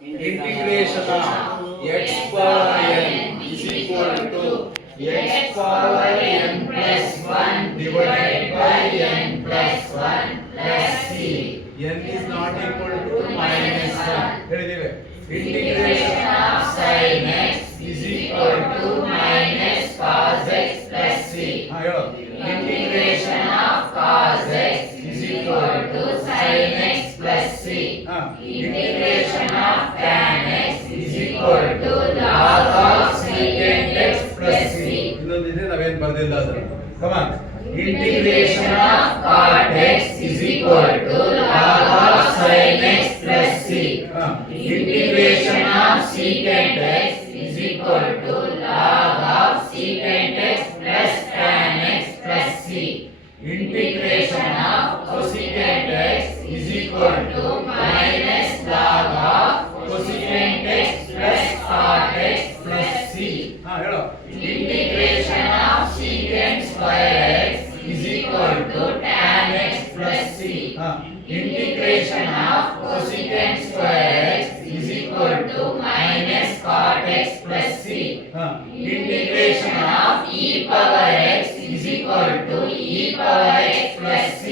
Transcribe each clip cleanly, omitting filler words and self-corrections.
Integration of x power n is equal to x power n plus 1 divided by n plus 1 plus c. N is not equal to minus 1. ಹೇಳಿದ್ದೇವೆ. Integration of sin x is equal to minus cos x plus c. ಹೇಳು. Integration of cos x is equal to sin x plus c. Integration of tan x is equal to log of secant x plus c. ಇನ್ನೊಂದಿದೆ ನಾವೇನು ಬರ್ದಿಲ್ಲ ಅದು. Come on. Integration of cot x is equal to log of sin x plus c. Integration of secant x is equal to log of secant x plus tan x plus c. Integration of cosecant x is equal to minus log of cosecant x plus cot x plus c. ಹೇಳು. Integration of secant square x is equal to tan x plus c. Integration of cosecant square x is equal to minus cot x plus c. Integration of e power x is equal to e power x plus c.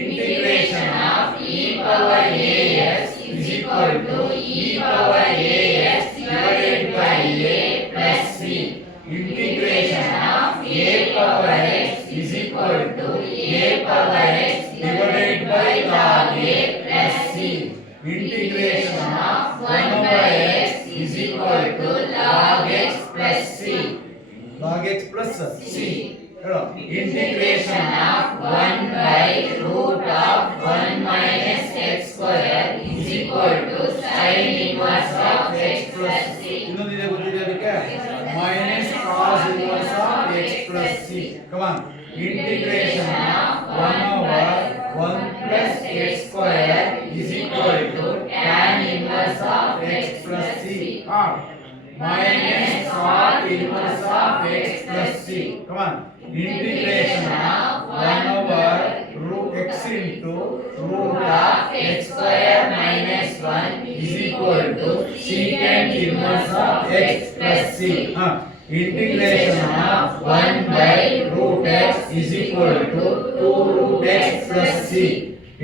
Integration of e power ax is equal to e power ax divided by a plus c. Integration of a power x is equal to a power x divided by log a plus c. Integration of 1 over x is equal to log x plus c. Log x plus c. Integration of 1 by root of 1 minus x square is equal to sin inverse of x plus c. ಇನ್ನೊಂದಿದೆ ಗೊತ್ತಿದೆ ಅದಕ್ಕೆ minus cos inverse of x plus c. Come on. Integration of 1 over 1 plus x square is equal to tan inverse of x plus c. Minus cot inverse of x plus c. Come on. Integration of 1 over root x into root of x square minus 1 is equal to secant inverse of x plus c. Integration of 1 by root x is equal to 2 root x plus c.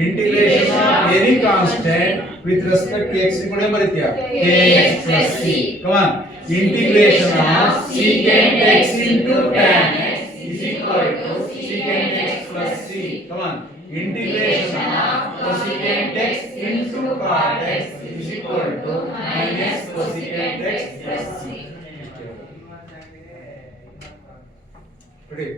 Integration of any constant with respect to x equal to kx plus c. Come on. Integration of secant x into tan x is equal to secant x plus c. Come on. Integration of cosecant x into cot x is equal to minus cosecant x plus c. Ready?